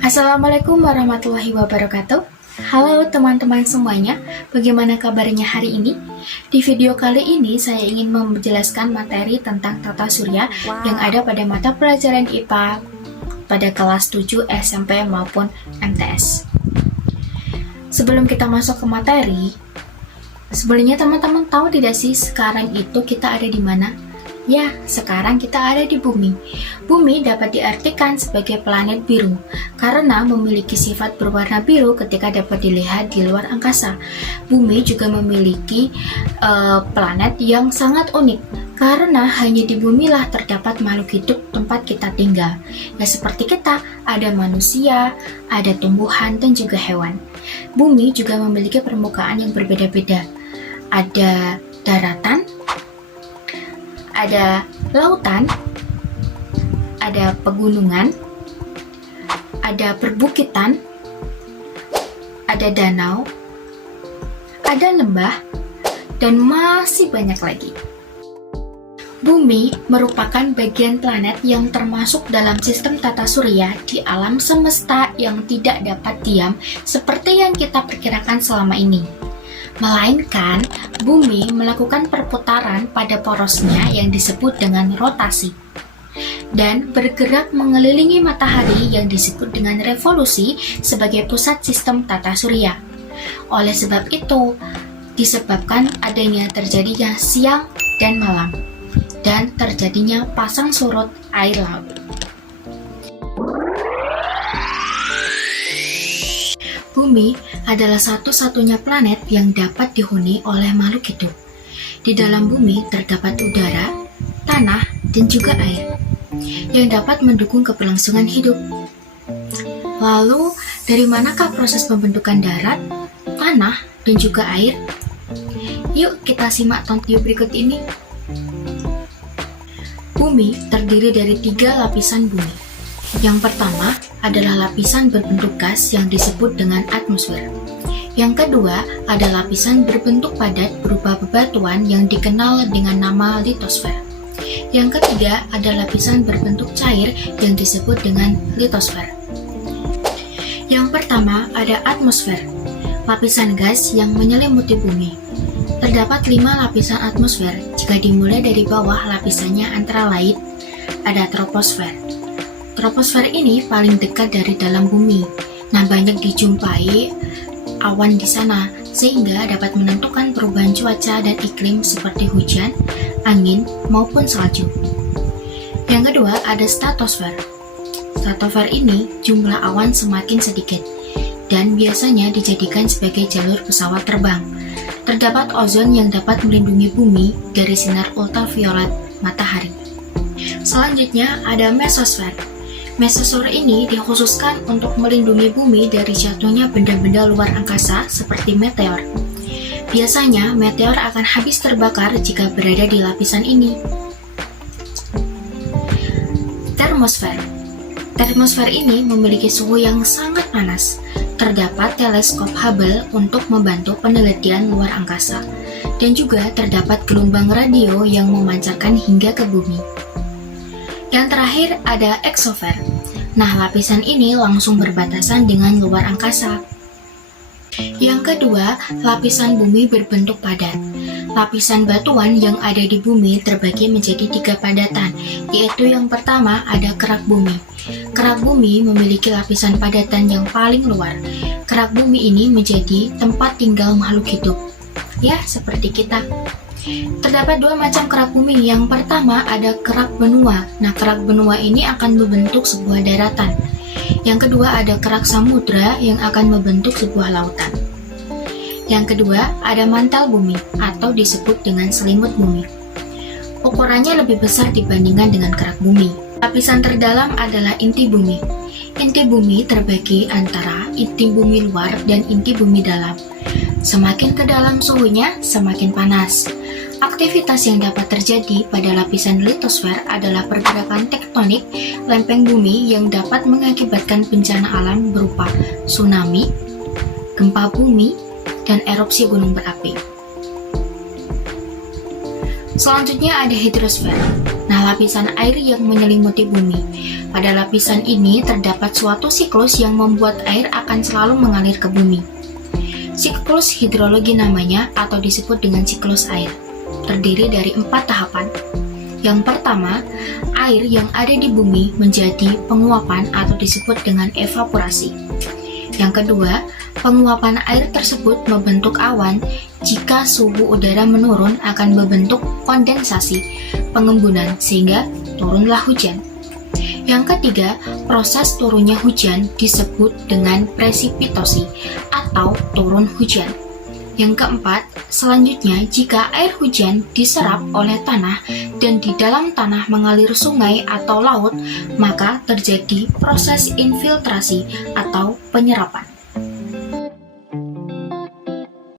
Assalamualaikum warahmatullahi wabarakatuh. Halo teman-teman semuanya, bagaimana kabarnya hari ini? Di video kali ini saya ingin menjelaskan materi tentang tata surya yang ada pada mata pelajaran IPA pada kelas 7 SMP maupun MTS. Sebelum kita masuk ke materi, sebenarnya teman-teman tahu tidak sih sekarang itu kita ada di mana? Ya, sekarang kita ada di bumi. Bumi dapat diartikan sebagai planet biru karena memiliki sifat berwarna biru ketika dapat dilihat di luar angkasa. Bumi juga memiliki planet yang sangat unik karena hanya di bumi lah terdapat makhluk hidup tempat kita tinggal. Ya, seperti kita, ada manusia, ada tumbuhan, dan juga hewan. Bumi juga memiliki permukaan yang berbeda-beda. Ada daratan, ada lautan, ada pegunungan, ada perbukitan, ada danau, ada lembah, dan masih banyak lagi. Bumi merupakan bagian planet yang termasuk dalam sistem tata surya di alam semesta yang tidak dapat diam seperti yang kita perkirakan selama ini. Melainkan, bumi melakukan perputaran pada porosnya yang disebut dengan rotasi dan bergerak mengelilingi matahari yang disebut dengan revolusi sebagai pusat sistem tata surya. Oleh sebab itu, disebabkan adanya terjadinya siang dan malam dan terjadinya pasang surut air laut. Bumi adalah satu-satunya planet yang dapat dihuni oleh makhluk hidup. Di dalam bumi terdapat udara, tanah, dan juga air yang dapat mendukung keberlangsungan hidup. Lalu, dari manakah proses pembentukan darat, tanah, dan juga air? Yuk kita simak tonton berikut ini. Bumi terdiri dari 3 lapisan bumi. Yang pertama adalah lapisan berbentuk gas yang disebut dengan atmosfer. Yang kedua ada lapisan berbentuk padat berupa bebatuan yang dikenal dengan nama litosfer. Yang ketiga ada lapisan berbentuk cair yang disebut dengan litosfer. Yang pertama ada atmosfer, lapisan gas yang menyelimuti bumi. Terdapat 5 lapisan atmosfer jika dimulai dari bawah lapisannya antara lain ada troposfer. Troposfer ini paling dekat dari dalam bumi. Nah, banyak dijumpai awan di sana sehingga dapat menentukan perubahan cuaca dan iklim seperti hujan, angin, maupun salju. Yang kedua ada stratosfer. Stratosfer ini jumlah awan semakin sedikit dan biasanya dijadikan sebagai jalur pesawat terbang. Terdapat ozon yang dapat melindungi bumi dari sinar ultraviolet matahari. Selanjutnya ada mesosfer. Mesosfer ini dikhususkan untuk melindungi bumi dari jatuhnya benda-benda luar angkasa seperti meteor. Biasanya, meteor akan habis terbakar jika berada di lapisan ini. Termosfer. Termosfer ini memiliki suhu yang sangat panas. Terdapat teleskop Hubble untuk membantu penelitian luar angkasa, dan juga terdapat gelombang radio yang memancarkan hingga ke bumi. Yang terakhir ada exosfer. Nah, lapisan ini langsung berbatasan dengan luar angkasa. Yang kedua, lapisan bumi berbentuk padat. Lapisan batuan yang ada di bumi terbagi menjadi 3 padatan, yaitu yang pertama ada kerak bumi. Kerak bumi memiliki lapisan padatan yang paling luar. Kerak bumi ini menjadi tempat tinggal makhluk hidup. Ya, seperti kita. Terdapat 2 macam kerak bumi. Yang pertama ada kerak benua. Nah, kerak benua ini akan membentuk sebuah daratan. Yang kedua ada kerak samudra yang akan membentuk sebuah lautan. Yang kedua ada mantel bumi atau disebut dengan selimut bumi. Ukurannya lebih besar dibandingkan dengan kerak bumi. Lapisan terdalam adalah inti bumi. Inti bumi terbagi antara inti bumi luar dan inti bumi dalam. Semakin ke dalam suhunya, semakin panas. Aktivitas yang dapat terjadi pada lapisan litosfer adalah pergerakan tektonik lempeng bumi yang dapat mengakibatkan bencana alam berupa tsunami, gempa bumi, dan erupsi gunung berapi. Selanjutnya ada hidrosfer. Nah, lapisan air yang menyelimuti bumi. Pada lapisan ini terdapat suatu siklus yang membuat air akan selalu mengalir ke bumi. Siklus hidrologi namanya, atau disebut dengan siklus air. Terdiri dari 4 tahapan. Yang pertama, air yang ada di bumi menjadi penguapan atau disebut dengan evaporasi. Yang kedua, penguapan air tersebut membentuk awan. Jika suhu udara menurun akan membentuk kondensasi, pengembunan, sehingga turunlah hujan. Yang ketiga, proses turunnya hujan disebut dengan presipitasi atau turun hujan. Yang keempat, selanjutnya jika air hujan diserap oleh tanah dan di dalam tanah mengalir sungai atau laut, maka terjadi proses infiltrasi atau penyerapan.